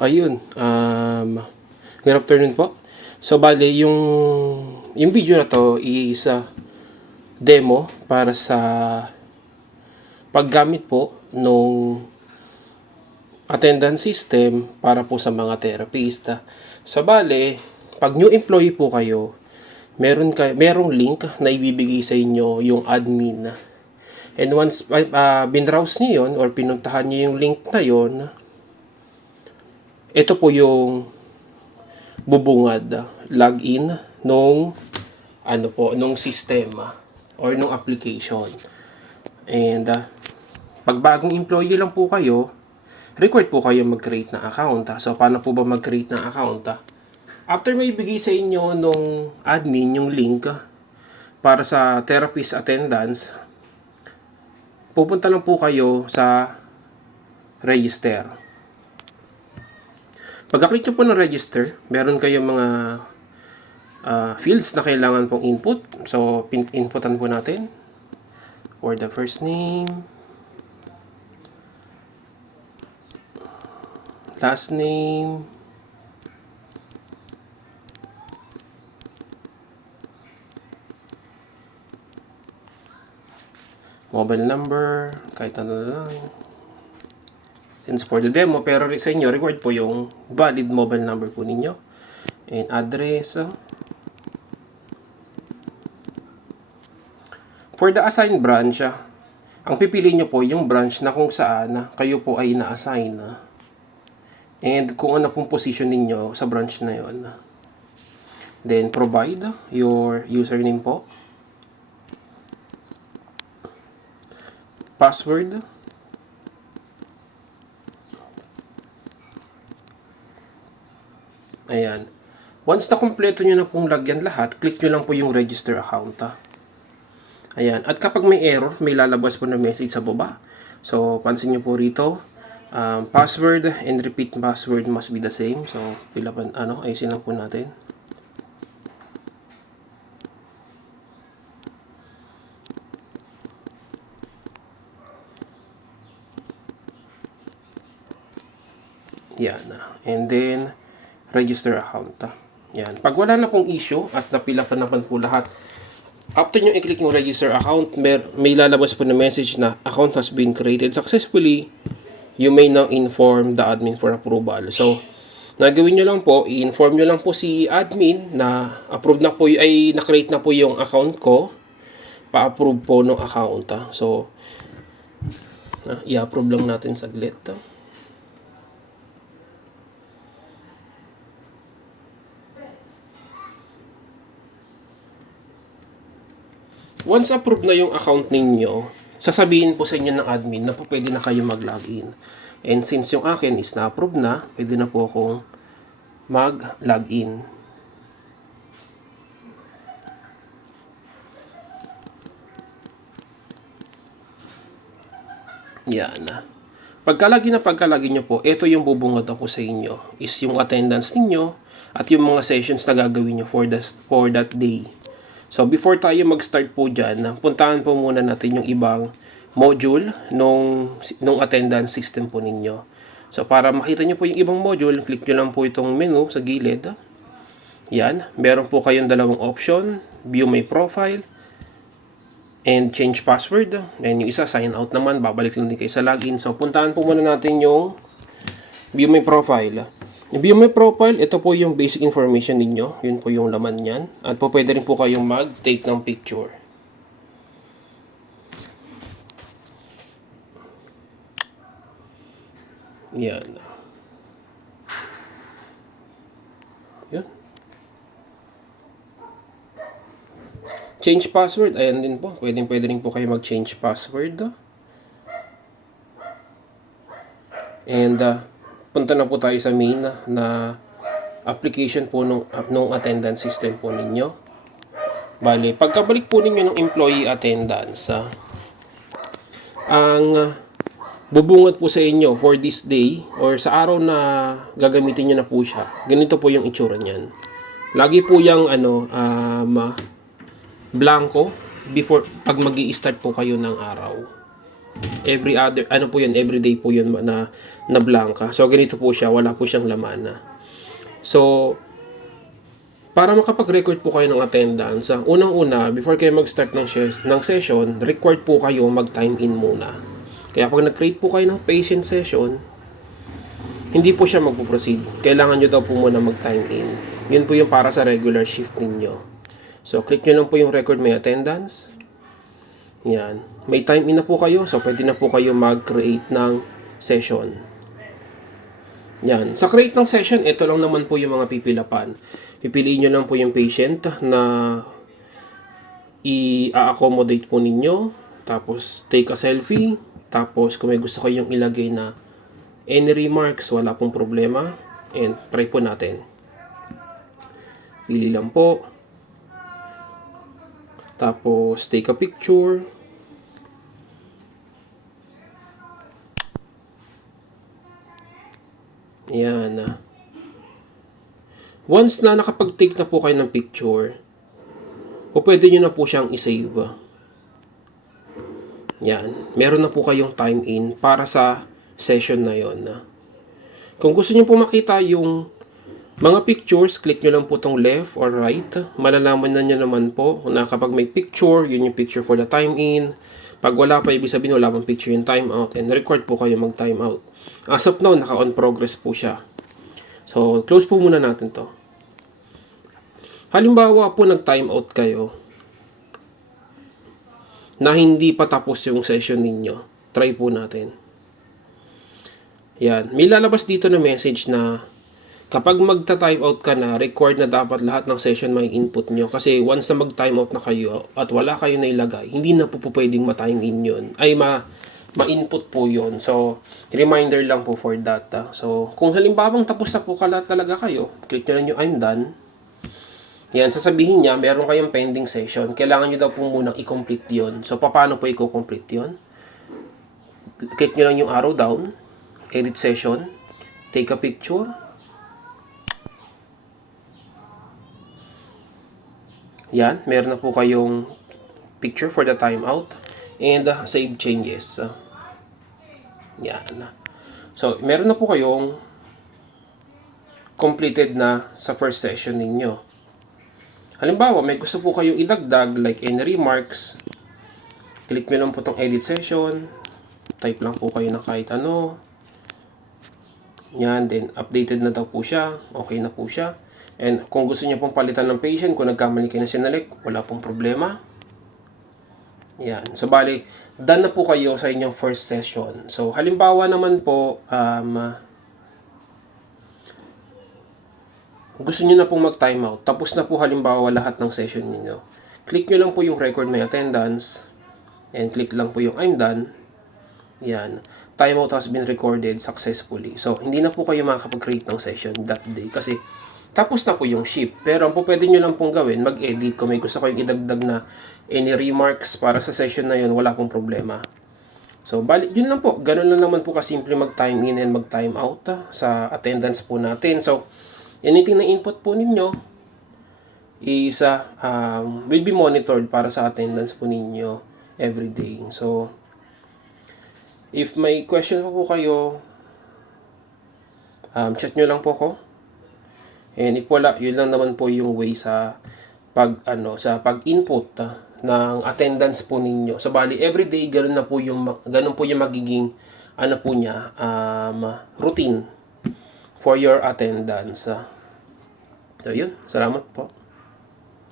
Ayun, good afternoon po. So, bale, yung video na to is demo para sa paggamit po nung attendance system para po sa mga therapist. So, bale, pag new employee po kayo, merong link na ibibigay sa inyo yung admin. And once binrowse niyo yun or pinuntahan niyo yung link na yun, ito po yung bubungad login nung nung sistema or nung application. And pag bagong employee lang po kayo, required po kayo mag-create ng account. So paano po ba mag-create ng account? After may ibigay sa inyo nung admin yung link para sa therapist attendance, pupunta lang po kayo sa register. Pagka-click nyo po ng register, meron kayong mga fields na kailangan pong input. So, inputan po natin. For the first name, last name, mobile number, kahit ano na lang. And for the demo, pero sa inyo, required po yung valid mobile number po ninyo. And address. For the assigned branch, ang pipili nyo po yung branch na kung saan kayo po ay na-assign. And kung ano pong position ninyo sa branch na yon. Then, provide your username po. Password. Ayan. Once na kumpleto nyo na pong lagyan lahat, click nyo lang po yung register account. Ayan. At kapag may error, may lalabas po na message sa baba. So, pansin nyo po rito, password and repeat password must be the same. So, ayusin lang po natin. Yan. And then, register account. Yan. Pag wala na pong issue at napila pa naman po lahat, after nyo i-click yung register account, may lalabas po na message na account has been created successfully. You may now inform the admin for approval. So, nagawin nyo lang po, i-inform nyo lang po si admin na approve na po, ay na-create na po yung account ko. Pa-approve po ng account. So, i-approve lang natin saglit. Once approved na yung account ninyo, sasabihin po sa inyo ng admin na po pwede na kayo mag-login. And since yung akin is na-approve na, pwede na po akong mag-login. Yan. Pagkalagin nyo po, ito yung bubungad ako sa inyo. Is yung attendance ninyo at yung mga sessions na gagawin nyo for that day. So, before tayo mag-start po dyan, puntahan po muna natin yung ibang module nung attendance system po ninyo. So, para makita nyo po yung ibang module, click nyo lang po itong menu sa gilid. Yan. Meron po kayong dalawang option. View my profile and change password. And yung isa, sign out naman. Babalik lang din kayo sa login. So, puntahan po muna natin yung view my profile. View my profile, ito po yung basic information ninyo. Yun po yung laman niyan. At po pwede rin po kayong mag-take ng picture. Yan. Yan. Change password, ayan din po. Pwede rin po kayo mag-change password. And punta na po tayo sa main na application po nung attendance system po ninyo. Bale, pagkabalik po ninyo ng employee attendance, ang bubungat po sa inyo for this day or sa araw na gagamitin nyo na po siya, ganito po yung itsura niyan. Lagi po yung blanco before pag magi-start po kayo ng araw. Every other, ano po yun, everyday po yun na blanca. So, ganito po siya, wala po siyang laman. So, para makapag-record po kayo ng attendance, unang-una, before kayo mag-start ng session, required po kayo mag-time in muna. Kaya pag nag-create po kayo ng patient session, hindi po siya magpo-proceed. Kailangan nyo daw po muna mag-time in. Yun po yung para sa regular shift ninyo. So, click nyo lang po yung record my attendance. Yan. May time in na po kayo, so pwede na po kayo mag-create ng session. Yan. Sa create ng session, ito lang naman po yung mga pipilapan. Pipiliin nyo lang po yung patient na i-accommodate po ninyo. Tapos, take a selfie. Tapos, kung may gusto kayong ilagay na any remarks, wala pong problema. And, try po natin. Pili lang po. Tapos, take a picture. Yan. Once na nakapag-take na po kayo ng picture, o pwede nyo na po siyang isave. Yan. Meron na po kayong time in para sa session na yon. Kung gusto nyo po makita yung mga pictures, click nyo lang po tong left or right. Malalaman na nyo naman po na kapag may picture, yun yung picture for the time in. Pag wala pa, ibig sabihin wala pang picture yung time out. And required po kayo mag-time out. As of now, naka-on progress po siya. So, close po muna natin to. Halimbawa po nag-time out kayo na hindi pa tapos yung session ninyo. Try po natin. Yan. May lalabas dito na message na kapag magta-time out ka na, required na dapat lahat ng session may input nyo. Kasi once na mag-time out na kayo at wala kayo na ilagay, hindi na po pwedeng ma-time in yun. Ay, ma-input po yun. So, reminder lang po for that. So, kung halimbawang tapos na po talaga kayo, click nyo lang yung I'm done. Yan, sasabihin niya, meron kayong pending session. Kailangan nyo daw po munang i-complete yun. So, paano po i-complete yun? Click nyo lang yung arrow down, edit session, take a picture. Yan, meron na po kayong picture for the timeout and save changes. Yan. So, meron na po kayong completed na sa first session ninyo. Halimbawa, may gusto po kayong idagdag like any remarks. Click nyo lang po itong edit session. Type lang po kayo na kahit ano. Yan, then updated na daw po siya. Okay na po siya. And kung gusto niyo pong palitan ng patient, kung nagkamali kayo na sinalik, wala pong problema. Yan. So, bali, done na po kayo sa inyong first session. So, halimbawa naman po, gusto niyo na pong mag-time out. Tapos na po halimbawa lahat ng session niyo. Click nyo lang po yung record my attendance. And click lang po yung I'm done. Yan. Timeout has been recorded successfully. So, hindi na po kayo makakapag-create ng session that day. Kasi, tapos na po yung shift. Pero, ang po pwede nyo lang pong gawin, mag-edit. Kung may gusto kayong idagdag na any remarks para sa session na yun, wala pong problema. So, yun lang po. Ganun lang naman po kasimple mag-time in and mag-time out sa attendance po natin. So, anything na input po ninyo is will be monitored para sa attendance po ninyo every day. So, if may question po kayo, chat nyo lang po ko. And if wala, yun lang naman po yung way sa pag-input ng attendance po ninyo. So, bali, everyday, ganun po yung magiging routine for your attendance. So, yun. Salamat po.